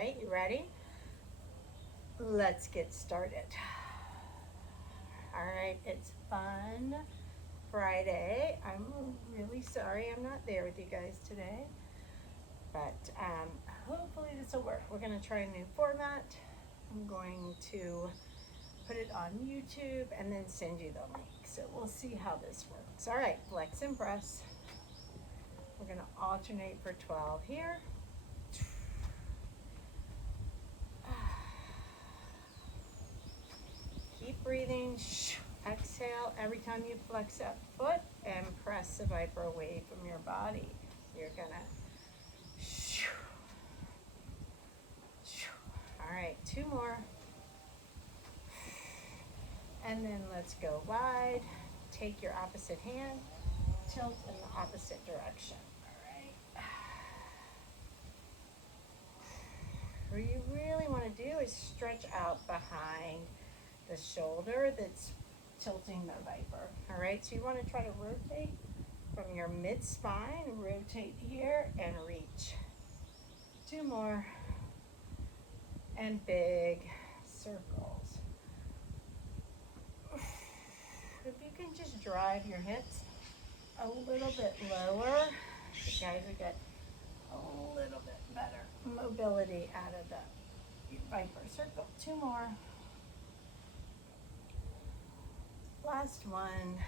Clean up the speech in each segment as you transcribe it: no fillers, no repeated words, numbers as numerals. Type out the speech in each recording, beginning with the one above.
right, you ready? Let's get started. All right, it's fun Friday. I'm really sorry I'm not there with you guys today, but hopefully this will work. We're going to try a new format. I'm going to put it on YouTube and then send you the link. So we'll see how this works. All right, flex and press. We're going to alternate for 12 here. Keep breathing. Exhale every time you flex that foot and press the Viper away from your body. You're gonna. All right, 2 more. And then let's go wide. Take your opposite hand, tilt in the opposite direction. All right. What you really want to do is stretch out behind the shoulder that's tilting the Viper. All right, so you want to try to rotate from your mid spine, rotate here and reach. 2 more. And big circles. If you can just drive your hips a little bit lower, you guys will get a little bit better mobility out of the Viper circle. 2 more. Last one.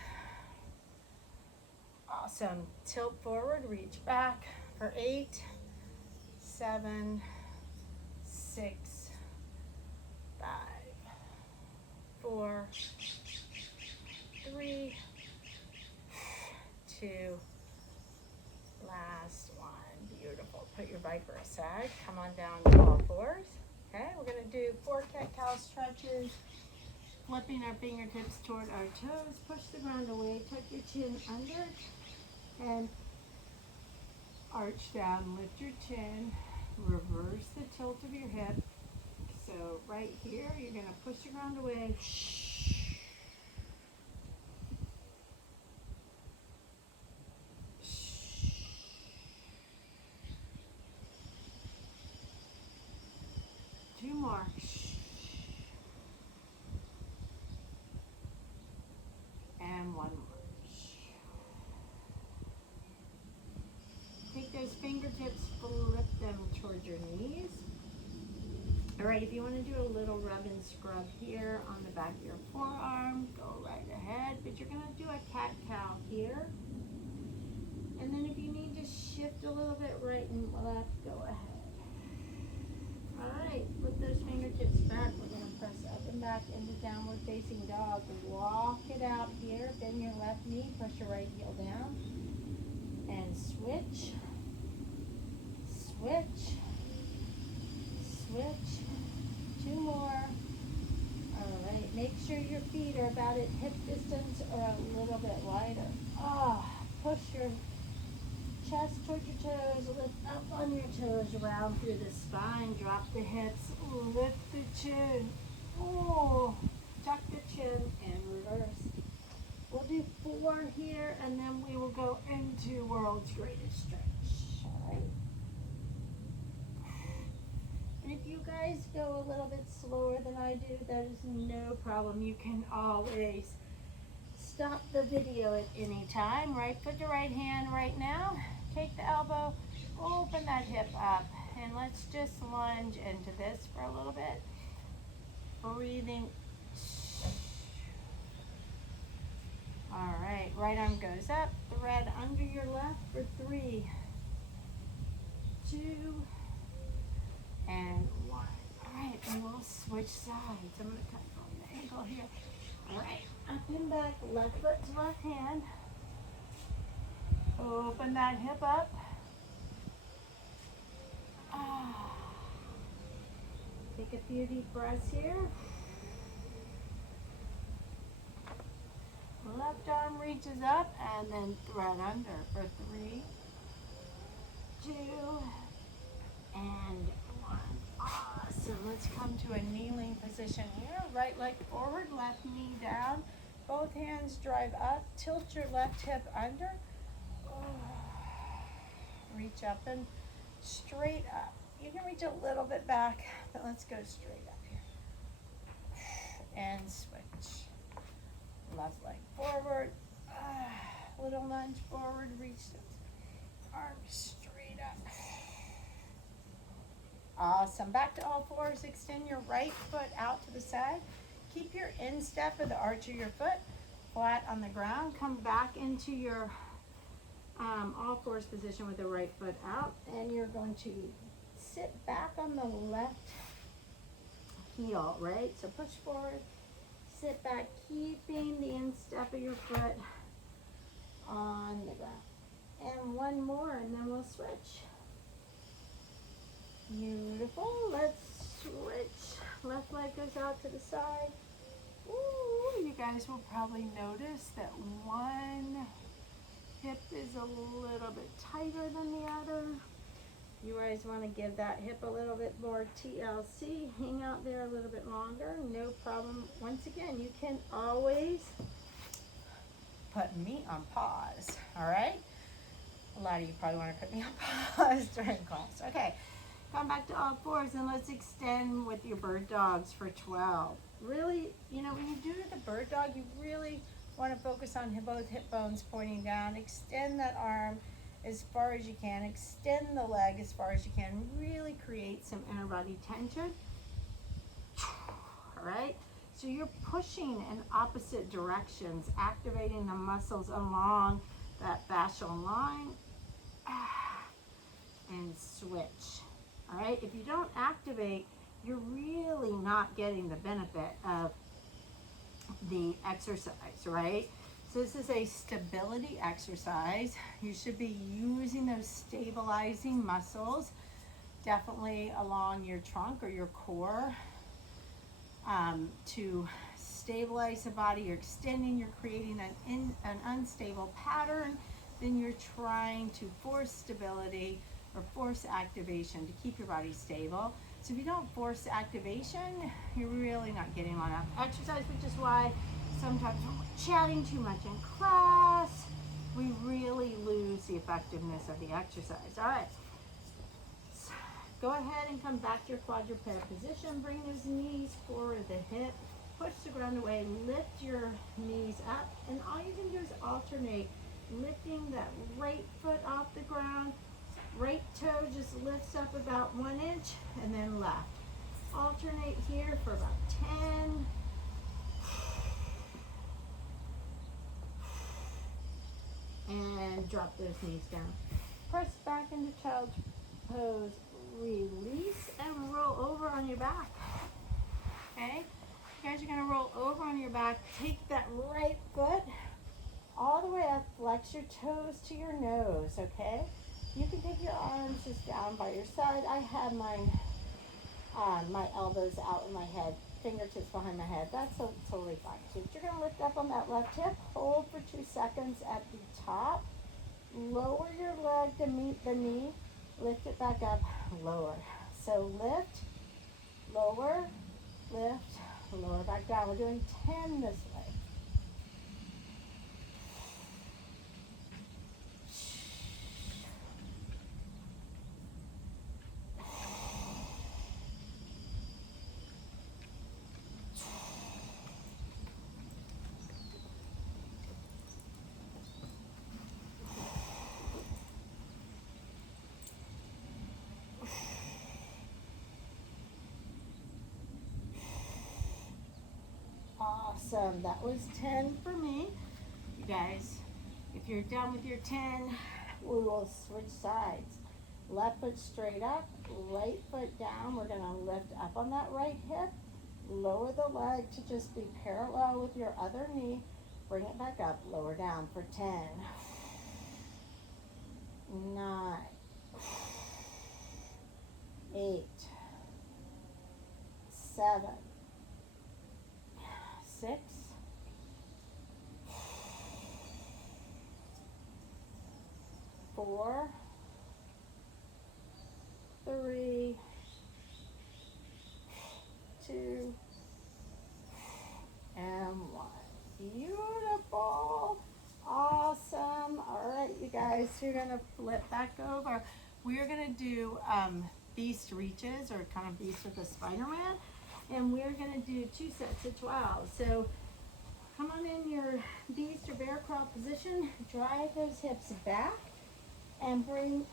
Awesome. Tilt forward, reach back for 8, 7, 6, 5, 4, 3, 2, last one. Beautiful. Put your Viper aside. Come on down to all fours. Okay, we're going to do 4 cat-cow stretches. Flipping our fingertips toward our toes. Push the ground away. Tuck your chin under. And arch down. Lift your chin. Reverse the tilt of your hip. So right here, you're going to push the ground away. 2 more. And 1 more. Take those fingertips, flip them towards your knees. All right, if you want to do a little rub and scrub here on the back of your forearm, go right ahead. But you're going to do a cat-cow here. And then if you need to shift a little bit right and left, go ahead. All right, flip those fingertips back. We're going to press up and back into downward facing dog. Walk it out here. Bend your left knee, push your right heel down. And switch. Switch. Switch. 2 more. All right, make sure your feet are about at hip distance or a little bit wider. Push your chest towards your toes, lift up on your toes, round through the spine, drop the hips, lift the chin. Tuck the chin and reverse. We'll do 4 here and then we will go into world's greatest stretch. All right. And if you guys go a little bit slower than I do, that is no problem. You can always stop the video at any time. Right foot to right hand right now. Take the elbow, open that hip up, and let's just lunge into this for a little bit. Breathing. All right, right arm goes up, thread under your left for 3, 2, and 1. All right, and we'll switch sides. I'm going to cut from the ankle here. All right, up and back, left foot to left hand. Open that hip up. Take a few deep breaths here. Left arm reaches up and then thread under for 3, 2, and 1. Awesome. Let's come to a kneeling position here. Right leg forward, left knee down. Both hands drive up. Tilt your left hip under. Reach up and straight up. You can reach a little bit back, but let's go straight up here. And switch. Left leg forward. Little lunge forward, reach those arms straight up. Awesome. Back to all fours. Extend your right foot out to the side. Keep your instep of the arch of your foot flat on the ground. Come back into your all fours position with the right foot out, and you're going to sit back on the left heel, right? So push forward, sit back, keeping the instep of your foot on the ground. And one more, and then we'll switch. Beautiful. Let's switch. Left leg goes out to the side. Ooh, you guys will probably notice that one hip is a little bit tighter than the other. You guys want to give that hip a little bit more TLC. Hang out there a little bit longer. No problem. Once again, you can always put me on pause. All right? A lot of you probably want to put me on pause during class. Okay. Come back to all fours and let's extend with your bird dogs for 12. Really, you know, when you do the bird dog, you really want to focus on both hip bones pointing down. Extend that arm as far as you can. Extend the leg as far as you can. Really create some inner body tension. All right? So you're pushing in opposite directions, activating the muscles along that fascial line. And switch. All right? If you don't activate, you're really not getting the benefit of the exercise, right? So this is a stability exercise. You should be using those stabilizing muscles definitely along your trunk or your core to stabilize the body. You're extending, you're creating an unstable pattern, then you're trying to force stability or force activation to keep your body stable. So if you don't force activation, you're really not getting enough exercise, which is why sometimes when we're chatting too much in class, we really lose the effectiveness of the exercise. All right, so go ahead and come back to your quadruped position. Bring those knees forward at the hip. Push the ground away. Lift your knees up. And all you can do is alternate, lifting that right foot off the ground. Right toe just lifts up about 1 inch, and then left. Alternate here for about 10. And drop those knees down. Press back into child's pose. Release and roll over on your back. Okay? You guys are going to roll over on your back. Take that right foot all the way up. Flex your toes to your nose, okay? You can take your arms just down by your side. I have mine my elbows out in my head, fingertips behind my head. That's totally fine too. You're going to lift up on that left hip. Hold for 2 seconds at the top. Lower your leg to meet the knee. Lift it back up. Lower. So lift, lower, lift, lower back down. We're doing 10 this way. Awesome. That was 10 for me. You guys, if you're done with your 10, we will switch sides. Left foot straight up, right foot down. We're going to lift up on that right hip. Lower the leg to just be parallel with your other knee. Bring it back up, lower down for 10. 9. 8. 7. 6. 4. 3. 2. And 1. Beautiful. Awesome. All right, you guys, you're going to flip back over. We're going to do beast reaches, or kind of beast with a Spider-Man. And we're gonna do 2 sets of 12. So come on in your beast or bear crawl position, drive those hips back, and bring,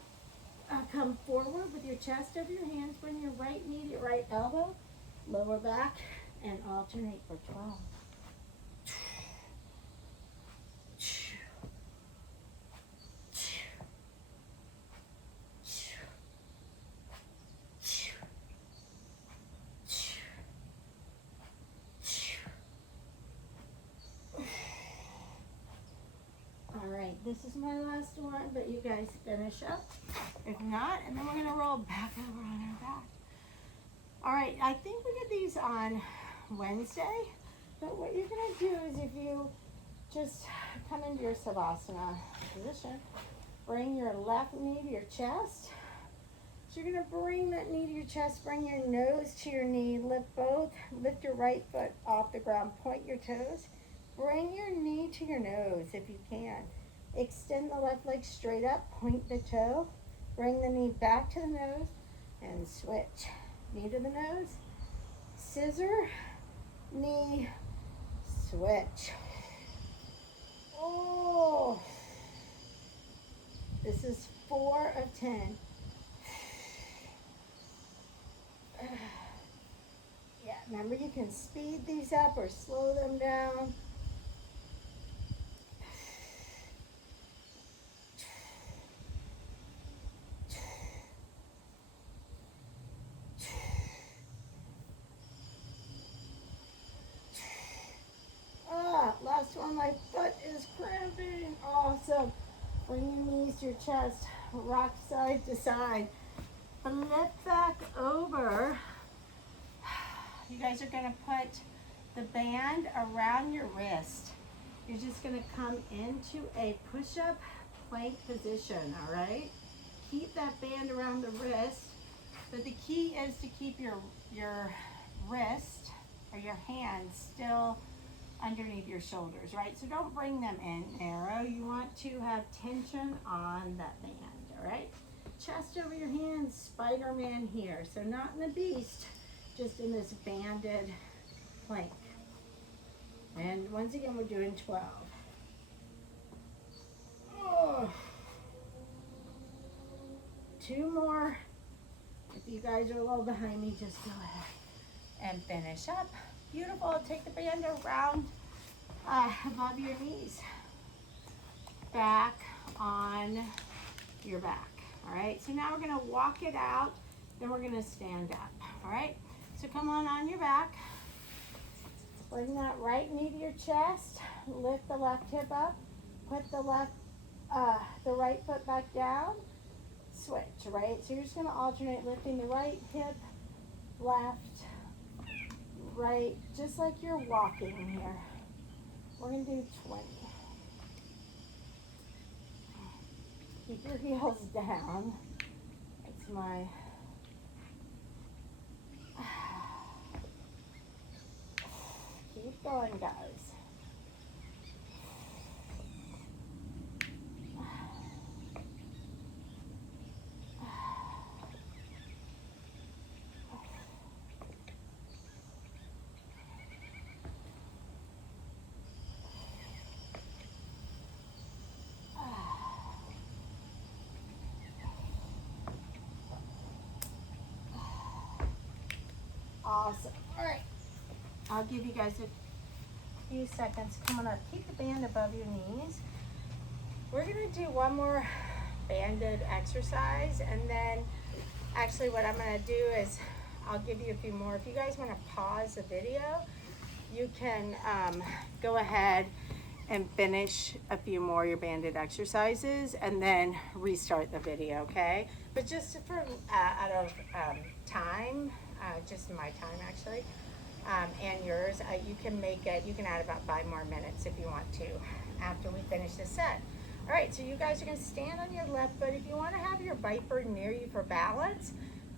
come forward with your chest over your hands, bring your right knee to your right elbow, lower back, and alternate for 12. Alright, this is my last one, but you guys finish up. If not, and then we're gonna roll back over on our back. Alright, I think we did these on Wednesday, but what you're gonna do is if you just come into your Savasana position, bring your left knee to your chest. So you're gonna bring that knee to your chest, bring your nose to your knee, lift your right foot off the ground, point your toes. Bring your knee to your nose if you can. Extend the left leg straight up, point the toe, bring the knee back to the nose, and switch. Knee to the nose, scissor, knee, switch. Oh, this is 4 of 10. Yeah, remember you can speed these up or slow them down. Last one, my foot is cramping. Awesome. Bring your knees to your chest, rock side to side. Flip back over. You guys are gonna put the band around your wrist. You're just gonna come into a push-up plank position, all right? Keep that band around the wrist, but the key is to keep your wrist or your hands still underneath your shoulders, right? So don't bring them in narrow. You want to have tension on that band, all right? Chest over your hands, Spider-Man here. So not in the beast, just in this banded plank. And once again, we're doing 12. Oh. 2 more. If you guys are a little behind me, just go ahead and finish up. Beautiful. Take the band around above your knees. Back on your back. All right. So now we're going to walk it out. Then we're going to stand up. All right. So come on your back. Bring that right knee to your chest. Lift the left hip up. Put the right foot back down. Switch. Right. So you're just going to alternate lifting the right hip, left, right, just like you're walking here. We're going to do 20. Keep your heels down. That's my... Keep going, guys. Awesome. All right. I'll give you guys a few seconds. Come on up. Keep the band above your knees. We're going to do one more banded exercise, and then actually what I'm going to do is I'll give you a few more. If you guys want to pause the video, you can go ahead and finish a few more of your banded exercises and then restart the video, okay? But just for out of time, just my time actually, and yours, you can make it, you can add about 5 more minutes if you want to after we finish this set. All right, so you guys are gonna stand on your left foot. If you wanna have your viper near you for balance,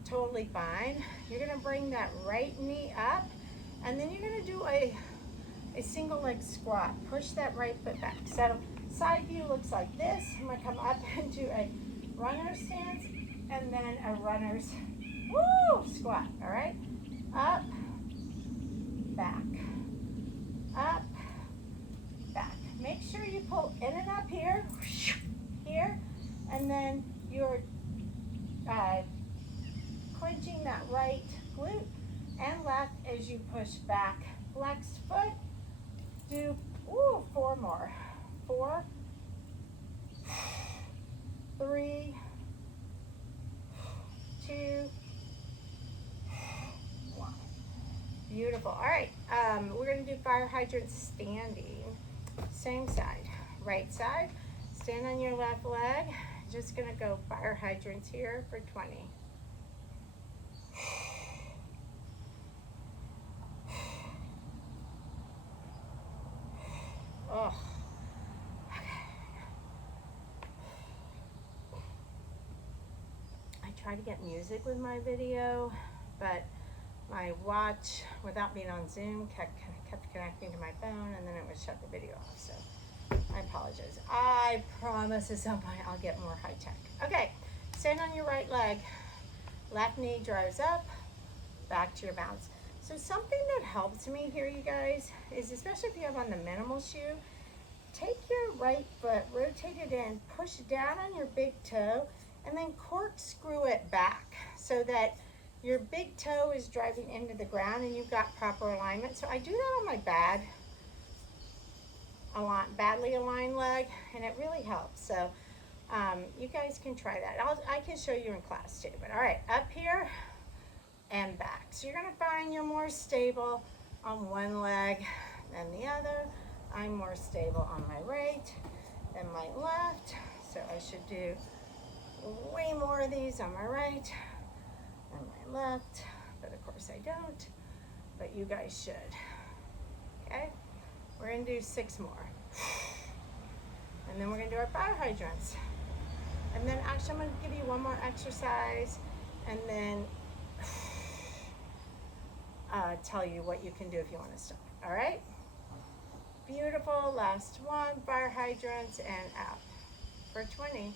totally fine. You're gonna bring that right knee up, and then you're gonna do a single leg squat. Push that right foot back. So side view looks like this. I'm gonna come up into a runner's stance and then a runner's Woo! Squat, all right? Up, back, up, back. Make sure you pull in and up here, here, and then you're clenching that right glute and left as you push back. Flexed foot. Do 4 more. 4, 3, 2, 1. Beautiful. All right. We're going to do fire hydrant standing. Same side. Right side. Stand on your left leg. Just going to go fire hydrants here for 20. Oh. I try to get music with my video, but my watch, without being on Zoom, kept connecting to my phone, and then it would shut the video off. So I apologize. I promise at some point I'll get more high tech. Okay, stand on your right leg. Left knee drives up, back to your bounce. So something that helps me here, you guys, is especially if you have on the minimal shoe, take your right foot, rotate it in, push down on your big toe, and then corkscrew it back so that your big toe is driving into the ground and you've got proper alignment. So I do that on my badly aligned leg, and it really helps. So you guys can try that. I can show you in class too. But all right, up here and back. So you're gonna find you're more stable on one leg than the other. I'm more stable on my right than my left. So I should do way more of these on my right than my left. But of course I don't. But you guys should. Okay? We're gonna do 6 more. And then we're gonna do our fire hydrants. And then actually I'm gonna give you one more exercise and then tell you what you can do if you want to stop. All right? Beautiful. Last one. Fire hydrants and out for 20.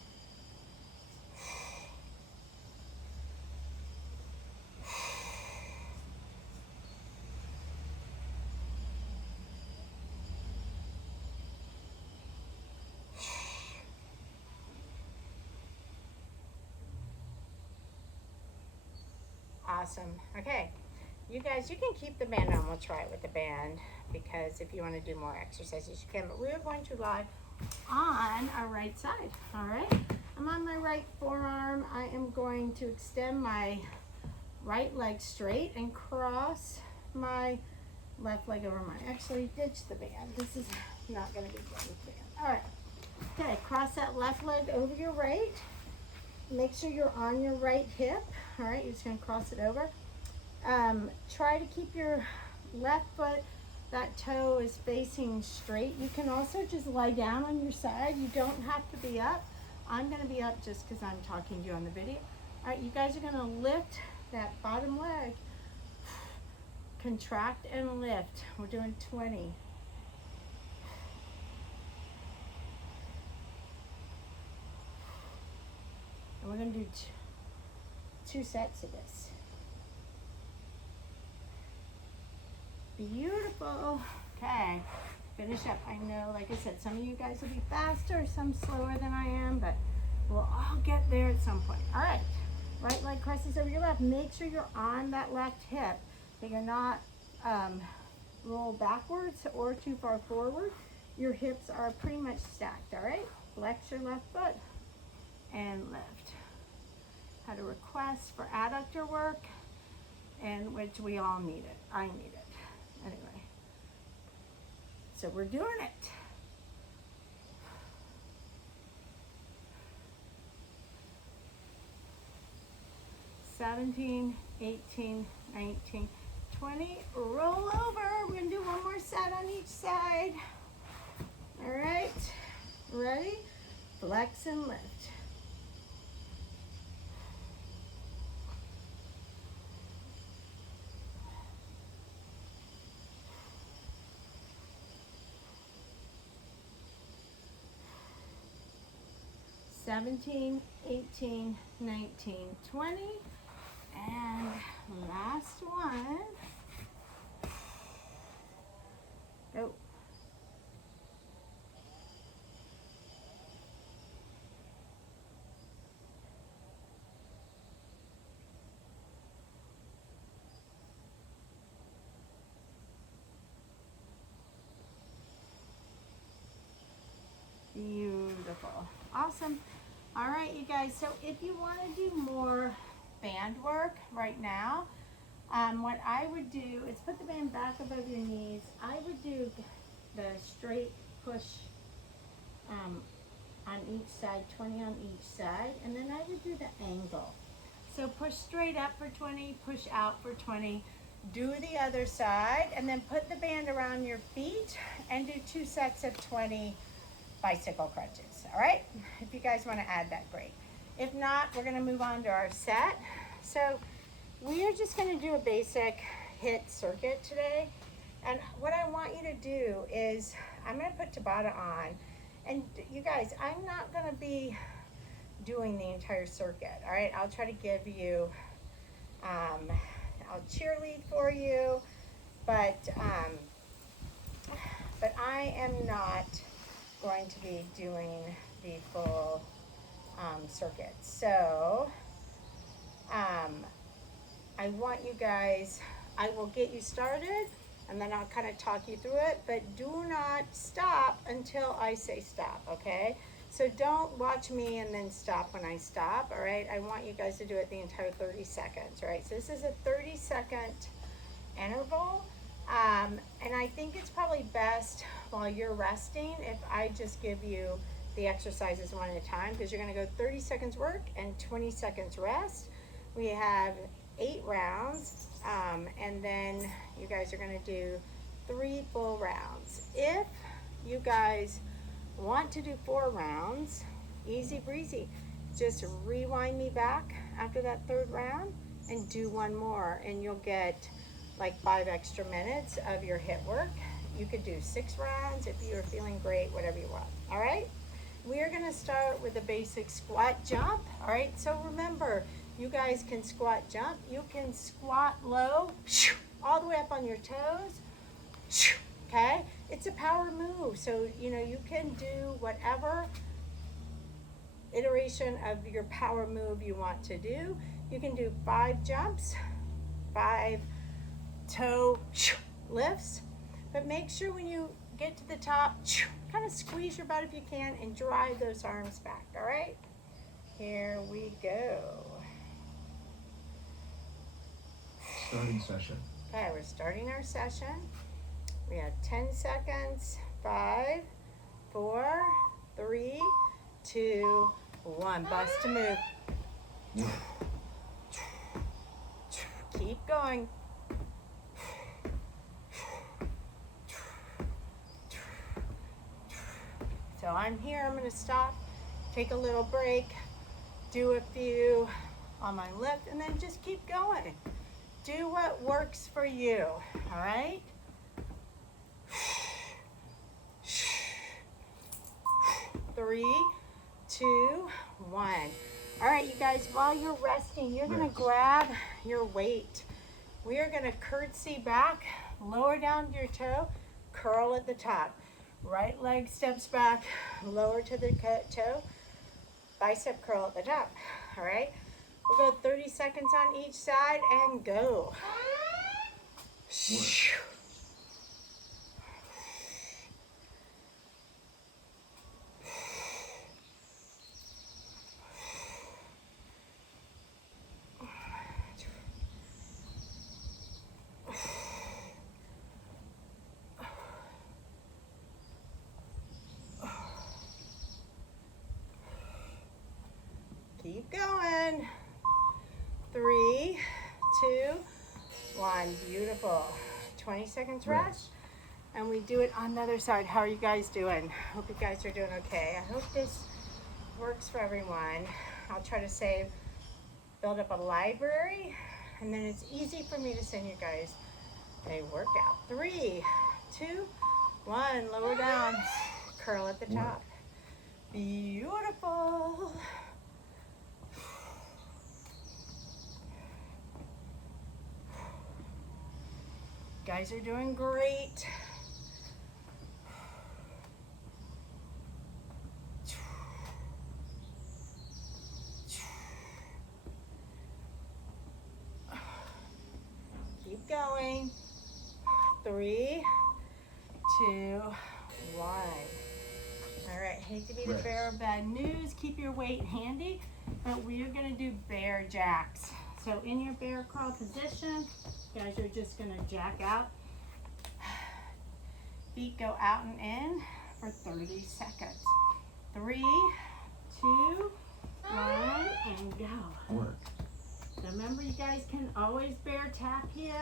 Awesome. Okay. You guys, you can keep the band on. We'll try it with the band because if you want to do more exercises, you can. But we're going to lie on our right side. All right. I'm on my right forearm. I am going to extend my right leg straight and cross my left leg over mine. Actually, ditch the band. This is not going to be good with the band. All right. Okay. Cross that left leg over your right. Make sure you're on your right hip. All right. You're just going to cross it over. Try to keep your left foot, that toe is facing straight. You can also just lie down on your side. You don't have to be up. I'm going to be up just because I'm talking to you on the video. All right, you guys are going to lift that bottom leg. Contract and lift. We're doing 20. And we're going to do 2 sets of this. Beautiful. Okay, finish up. I know, like I said, some of you guys will be faster, some slower than I am, but we'll all get there at some point. All right, right leg crosses over your left. Make sure you're on that left hip, that you're not roll backwards or too far forward. Your hips are pretty much stacked, all right? Flex your left foot and lift. Had a request for adductor work, and which we all need it. I need it. Anyway, so we're doing it. $17, $18, $19, $20. Roll over. We're going to do one more set on each side. All right. Ready? Flex and lift. $17, $18, $19, $20, And last one. Go. Beautiful. Awesome. All right, you guys. So if you want to do more band work right now, what I would do is put the band back above your knees. I would do the straight push on each side, 20 on each side, and then I would do the angle. So push straight up for 20, push out for 20, do the other side, and then put the band around your feet and do 2 sets of 20 bicycle crunches. All right, if you guys want to add that, great. If not, we're going to move on to our set. So we are just going to do a basic HIIT circuit today, and what I want you to do is I'm going to put Tabata on, and you guys, I'm not going to be doing the entire circuit. All right, I'll try to give you I'll cheerlead for you, but I am not going to be doing the full circuit. So I want you guys, I will get you started and then I'll kind of talk you through it, but do not stop until I say stop, okay? So don't watch me and then stop when I stop, all right? I want you guys to do it the entire 30 seconds, all right? So this is a 30-second interval, and I think it's probably best while you're resting if I just give you the exercises one at a time, because you're gonna go 30 seconds work and 20 seconds rest. We have 8 rounds, and then you guys are gonna do 3 full rounds. If you guys want to do 4 rounds, easy breezy, just rewind me back after that 3rd round and do 1 more, and you'll get like 5 extra minutes of your HIIT work. You could do 6 rounds if you're feeling great, whatever you want. All right, we are going to start with a basic squat jump. All right, so remember, you guys can squat jump. You can squat low all the way up on your toes. Okay, it's a power move, so you know you can do whatever iteration of your power move you want to do. You can do 5 jumps, 5 toe lifts, but make sure when you get to the top, kind of squeeze your butt if you can and drive those arms back. All right, here we go. Starting session. Okay, we're starting our session. We have 10 seconds. 5, 4, 3, 2, 1. Bust to move. Keep going. So I'm here, I'm going to stop, take a little break, do a few on my lift, and then just keep going. Do what works for you, all right? 3, 2, 1. All right, you guys, while you're resting, you're going to grab your weight. We are going to curtsy back, lower down to your toe, curl at the top. Right leg steps back, lower to the toe, bicep curl at the top. All right, we'll go 30 seconds on each side and go. Keep going. 3, 2, 1. Beautiful. 20 seconds rest. And we do it on the other side. How are you guys doing? Hope you guys are doing okay. I hope this works for everyone. I'll try to build up a library, and then it's easy for me to send you guys a workout. 3, 2, 1. Lower down. Curl at the top. Beautiful. guys are doing great. Keep going. 3, 2, 1. All right, hate to be the Rest. bearer of bad news. Keep your weight handy, but we are gonna do bear jacks. So in your bear crawl position, you guys are just gonna jack out. Feet go out and in for 30 seconds. 3, 2, 1, and go. Work. So remember, you guys can always bear tap here,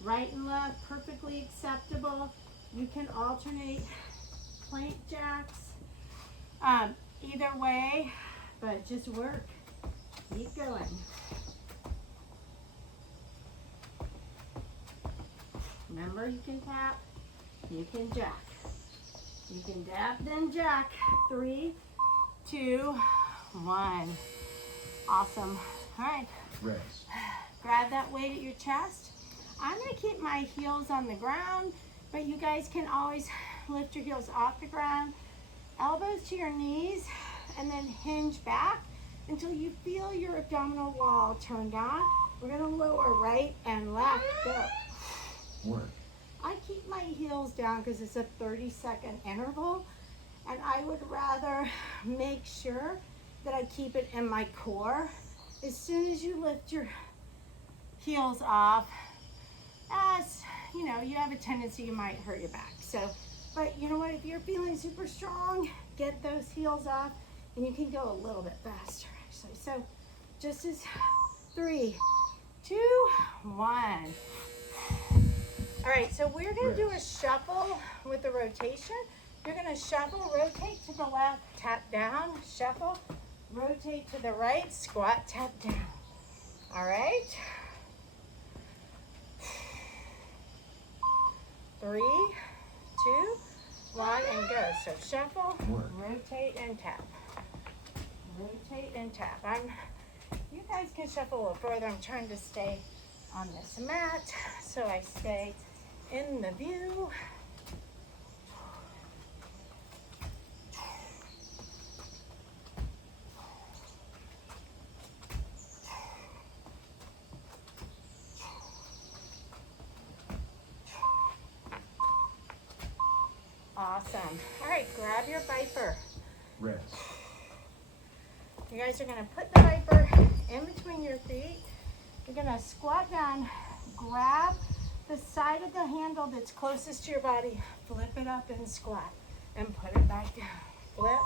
right and left, perfectly acceptable. You can alternate plank jacks, either way, but just work. Keep going. Remember, you can tap, you can jack. You can dab, then jack. 3, 2, 1. Awesome. All right. Rest. Grab that weight at your chest. I'm going to keep my heels on the ground, but you guys can always lift your heels off the ground. Elbows to your knees, and then hinge back until you feel your abdominal wall turned on. We're going to lower right and left. Go. Work. I keep my heels down because it's a 30-second interval, and I would rather make sure that I keep it in my core. As soon as you lift your heels off, as you know, you have a tendency you might hurt your back. So, but you know what? If you're feeling super strong, get those heels off, and you can go a little bit faster, actually. So, just as 3, 2, 1. All right, so we're gonna do a shuffle with the rotation. You're gonna shuffle, rotate to the left, tap down, shuffle, rotate to the right, squat, tap down. All right. 3, 2, 1, and go. So shuffle, rotate, and tap. Rotate and tap. You guys can shuffle a little further. I'm trying to stay on this mat so I stay in the view. Awesome. All right, grab your Viper. Rest. You guys are gonna put the Viper in between your feet. You're gonna squat down, grab the side of the handle that's closest to your body, flip it up and squat, and put it back down. Flip,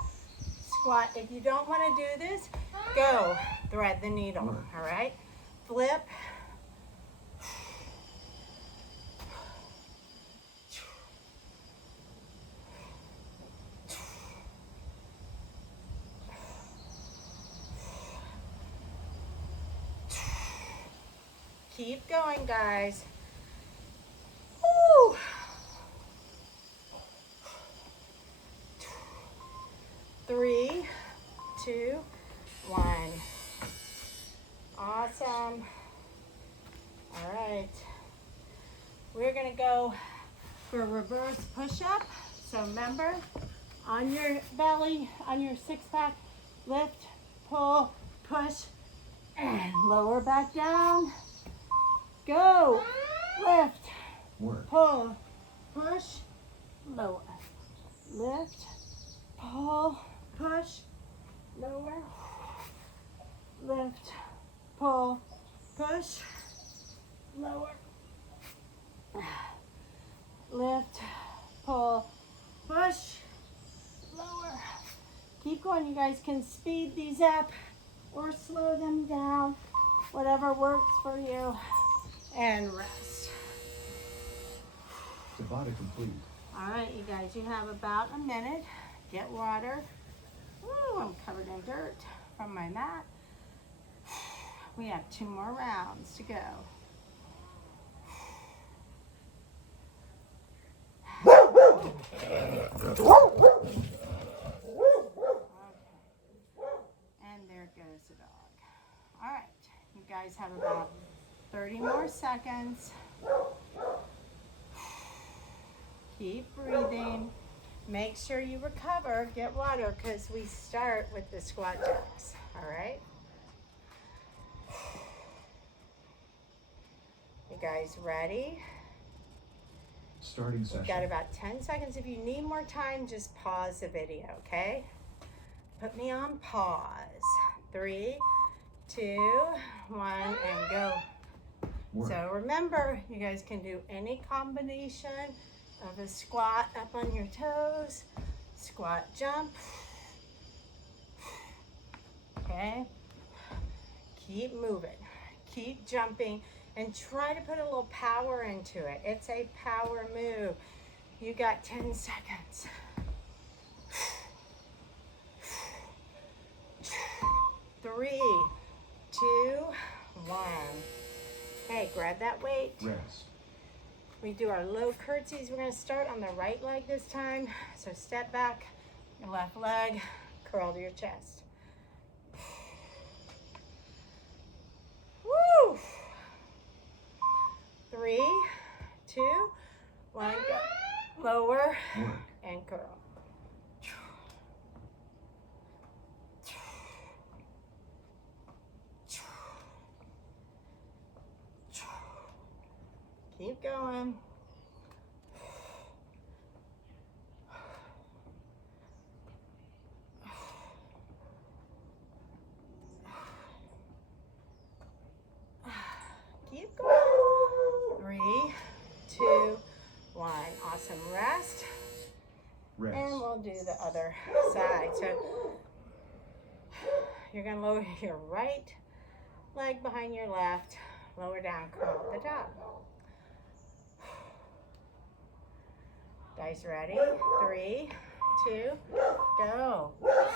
squat. If you don't wanna do this, go thread the needle, all right? Flip. Keep going, guys. Woo. 3, 2, 1. Awesome. All right. We're going to go for a reverse push-up. So remember, on your belly, on your six-pack, lift, pull, push, and lower back down. Go, lift, Work. pull, push, lower, lift, pull, push, lower, lift, pull, push, lower, lift, pull, push, lower. Keep going. You guys can speed these up or slow them down, whatever works for you. And rest. Tabata complete. All right, you guys, you have about a minute. Get water. Woo, I'm covered in dirt from my mat. We have 2 more rounds to go. And there goes the dog. All right, you guys have about 30 more seconds. Keep breathing. Make sure you recover. Get water because we start with the squat jacks. All right? You guys ready? Starting We've session. got about 10 seconds. If you need more time, just pause the video, okay? Put me on pause. 3, 2, 1, and go. Work. So remember, you guys can do any combination of a squat up on your toes, squat jump. Okay? Keep moving, keep jumping, and try to put a little power into it. It's a power move. You got 10 seconds. 3, 2, 1. Okay, grab that weight. Rest. We do our low curtsies. We're gonna start on the right leg this time. So step back, your left leg, curl to your chest. Woo! 3, 2, 1, go. Lower Work. and curl. Keep going. Keep going. 3, 2, 1. Awesome. Rest. Rest. And we'll do the other side. So you're going to lower your right leg behind your left. Lower down, curl at the top. Guys ready? 3, 2, go. Work.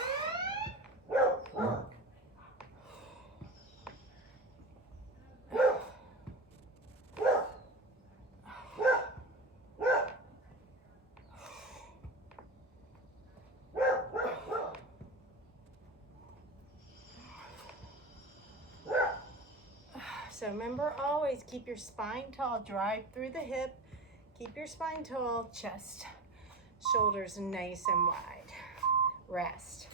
So remember, always keep your spine tall, drive through the hip, keep your spine tall, chest, shoulders nice and wide. Rest.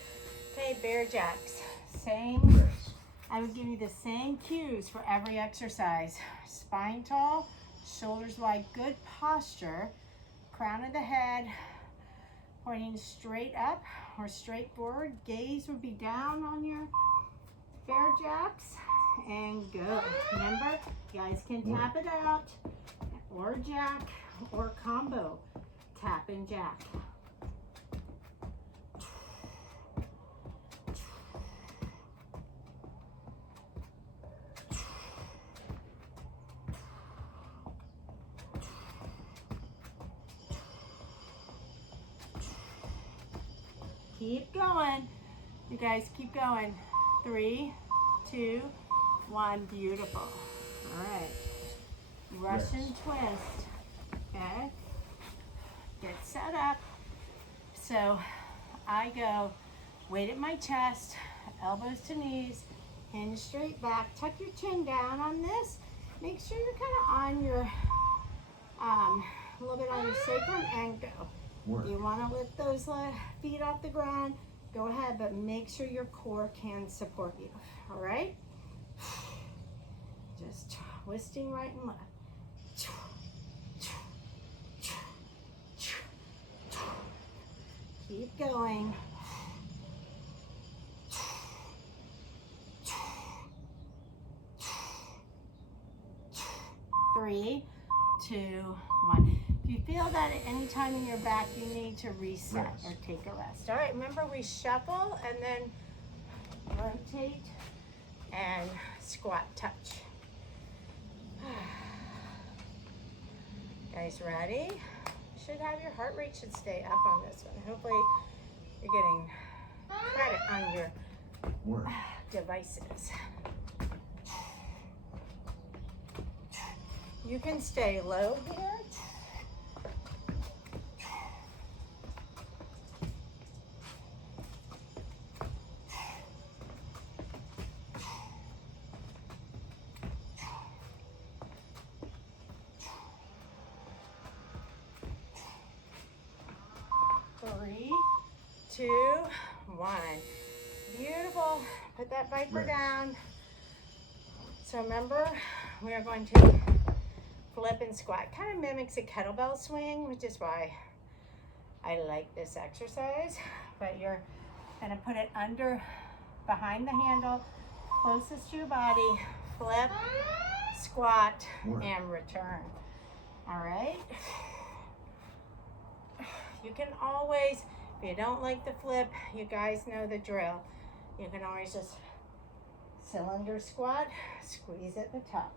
Okay, bear jacks. Same, Rest. I would give you the same cues for every exercise. Spine tall, shoulders wide, good posture, crown of the head, pointing straight up or straight forward. Gaze would be down on your bear jacks. And go. Remember, you guys can tap it out, or jack, or combo. Tap and jack. Keep going. You guys keep going. 3, 2, 1. Beautiful. All right. Russian twist. Okay. Get set up. So I go weight at my chest, elbows to knees, hinge straight back. Tuck your chin down on this. Make sure you're kind of on your, a little bit on your sacrum and go. Work. You want to lift those feet off the ground, go ahead, but make sure your core can support you. All right? Just twisting right and left. Keep going. 3, 2, 1. If you feel that at any time in your back, you need to reset Rest. or take a rest. All right, remember we shuffle and then rotate and squat touch. Guys ready? Should have your heart rate should stay up on this one. Hopefully you're getting credit on your Work. devices. You can stay low here. 2, 1. Beautiful. Put that viper Rest. down. So remember, we are going to flip and squat. Kind of mimics a kettlebell swing, which is why I like this exercise. But you're gonna put it under, behind the handle, closest to your body, flip, squat, Work. and return. All right? You can always, if you don't like the flip, you guys know the drill. You can always just cylinder squat, squeeze at the top,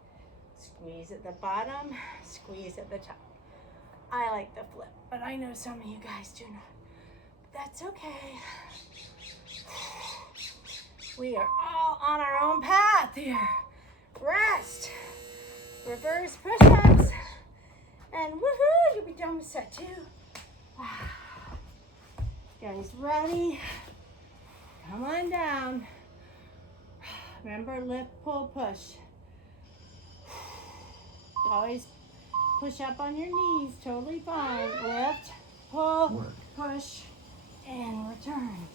squeeze at the bottom, squeeze at the top. I like the flip, but I know some of you guys do not. But that's okay. We are all on our own path here. Rest, reverse push-ups, and woohoo, you'll be done with set 2. Guys, ready? Come on down. Remember, lift, pull, push. Always push up on your knees, totally fine. Lift, pull, Work. push, and return.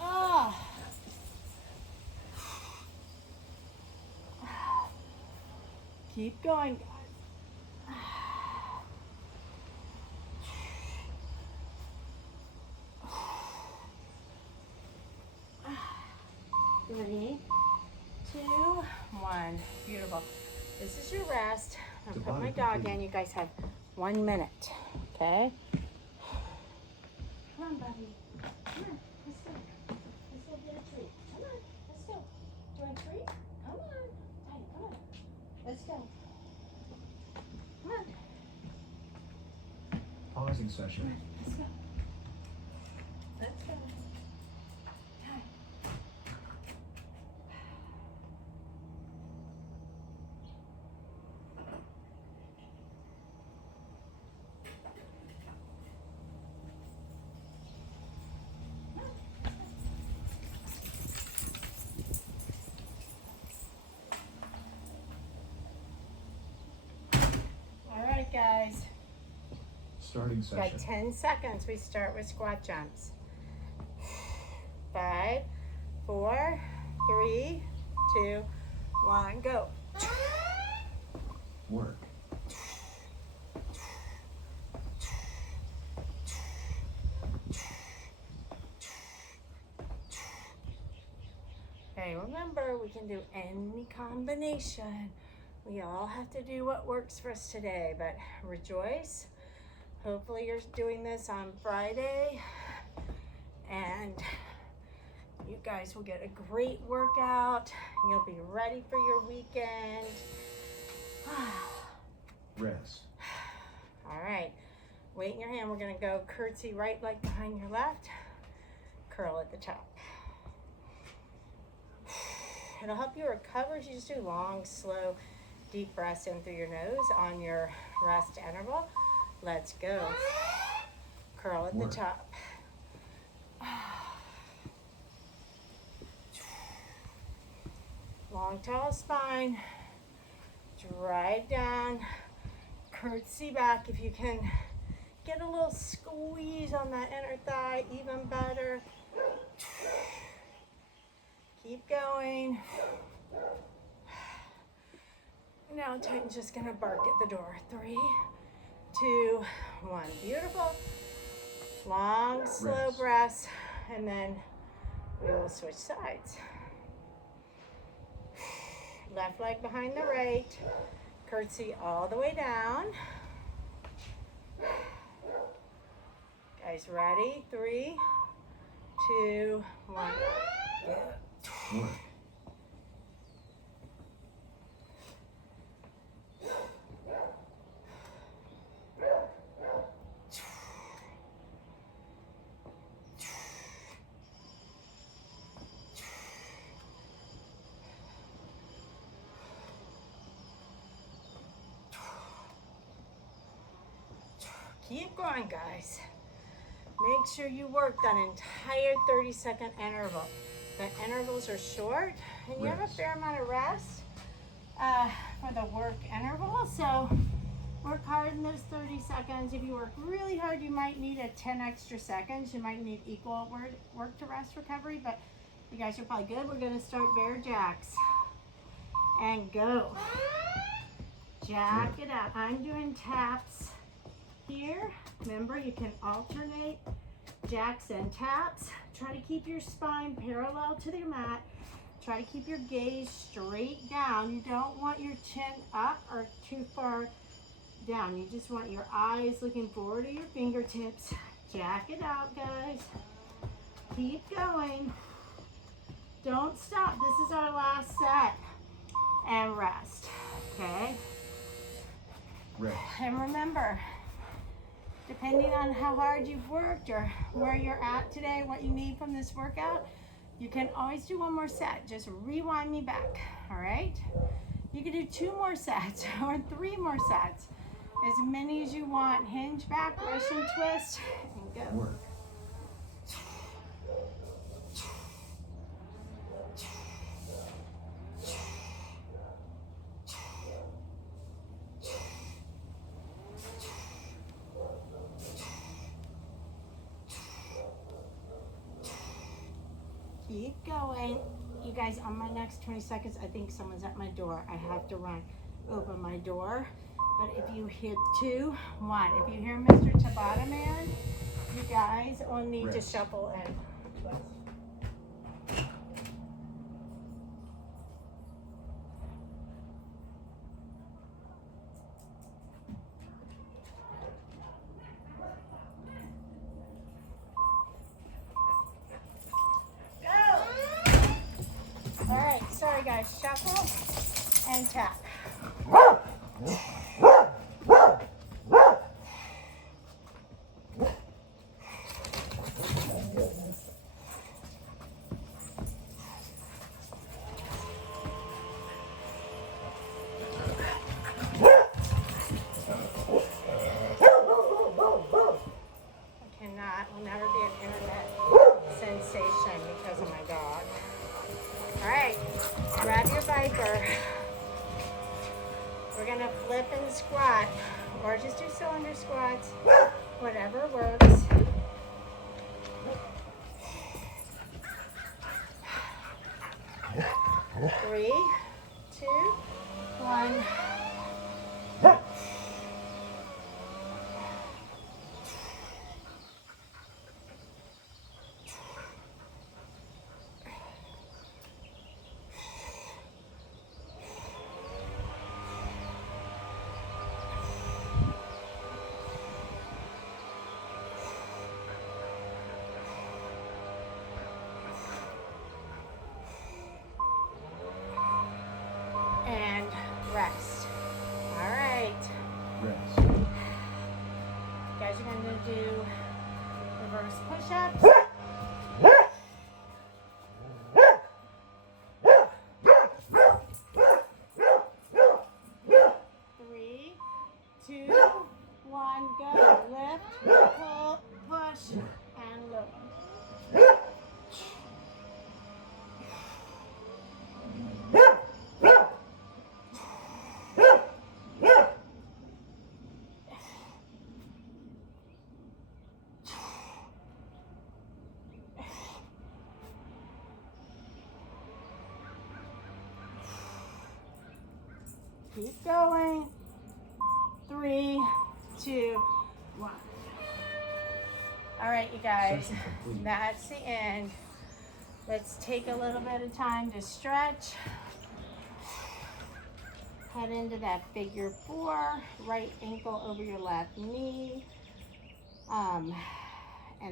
Ah. Keep going, guys. Three, 2, 1. Beautiful. This is your rest. I'll put my dog in. You guys have 1 minute. Okay? Come on, buddy. Come on. Let's go. Let's go get a treat. Come on. Let's go. Do you want a treat? Come on. Daddy, come on. Let's go. Come on. Pausing Come session. on. Let's go. Let's go. Okay. All right, guys. Starting Got session. 10 seconds. We start with squat jumps. 5, 4, 3, 2, 1, go. Work. Okay, remember, we can do any combination. We all have to do what works for us today, but rejoice. Hopefully you're doing this on Friday, and you guys will get a great workout. You'll be ready for your weekend. Rest. All right, weight in your hand. We're gonna go curtsy right leg behind your left, curl at the top. It'll help you recover as you just do long, slow, deep breaths in through your nose on your rest interval. Let's go. Curl at the Work. top. Long, tall spine. Drive down. Curtsy back. If you can get a little squeeze on that inner thigh, even better. Keep going. Now Titan's just gonna bark at the door. 3, 2, 1. Beautiful. Long, slow Rest. breaths, and then we will switch sides. Left leg behind the right. Curtsy all the way down. Guys, ready? 3, 2, 1. Work. Keep going, guys. Make sure you work that entire 30-second interval. The intervals are short, and you have a Rest. fair amount of rest for the work interval. So Work hard in those 30 seconds. If you work really hard, you might need a 10 extra seconds. You might need equal work to rest recovery, but you guys are probably good. We're gonna start bear jacks. And go. Jack it up. I'm doing taps here. Remember, you can alternate jacks and taps. Try to keep your spine parallel to your mat. Try to keep your gaze straight down. You don't want your chin up or too far down. You just want your eyes looking forward to your fingertips. Jack it out, guys. Keep going. Don't stop. This is our last set. And rest. Okay? Rest. And remember, depending on how hard you've worked or where you're at today, what you need from this workout, you can always do one more set. Just rewind me back. All right? You can do 2 more sets or 3 more sets. As many as you want. Hinge back, Russian twist, and go. Work. Keep going. You guys, on my next 20 seconds, I think someone's at my door. I have to run. Open my door. But if you hit 2, 1. If you hear Mr. Tabata Man, you guys will need to Rest. shuffle in. All right, sorry guys, shuffle and tap. Will never be an internet sensation because of my dog. All right, grab your Viper. We're gonna flip and squat, or just do cylinder squats, whatever works. Three, 2, 1. And rest. All right. Rest. You guys are going to do reverse push-ups. 3, 2, 1, go. Lift, pull, push, and lower. Keep going. 3, 2, 1. All right, you guys, Session complete. that's the end. Let's take a little bit of time to stretch. Head into that figure 4, right ankle over your left knee. And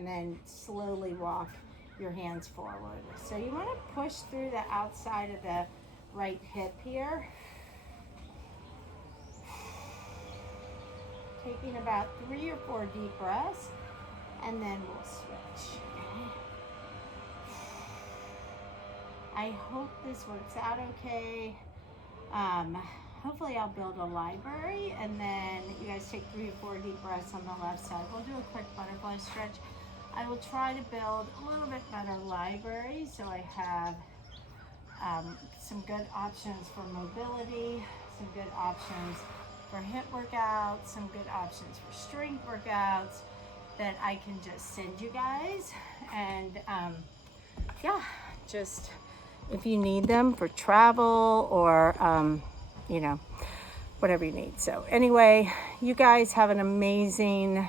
then slowly walk your hands forward. So you want to push through the outside of the right hip here. Taking about 3 or 4 deep breaths, and then we'll switch. Okay? I hope this works out okay. Hopefully I'll build a library, and then you guys take 3 or 4 deep breaths on the left side. We'll do a quick butterfly stretch. I will try to build a little bit better library so I have some good options for mobility, some good options for hip workouts, some good options for strength workouts that I can just send you guys. And yeah, just if you need them for travel or, you know, whatever you need. So anyway, you guys have an amazing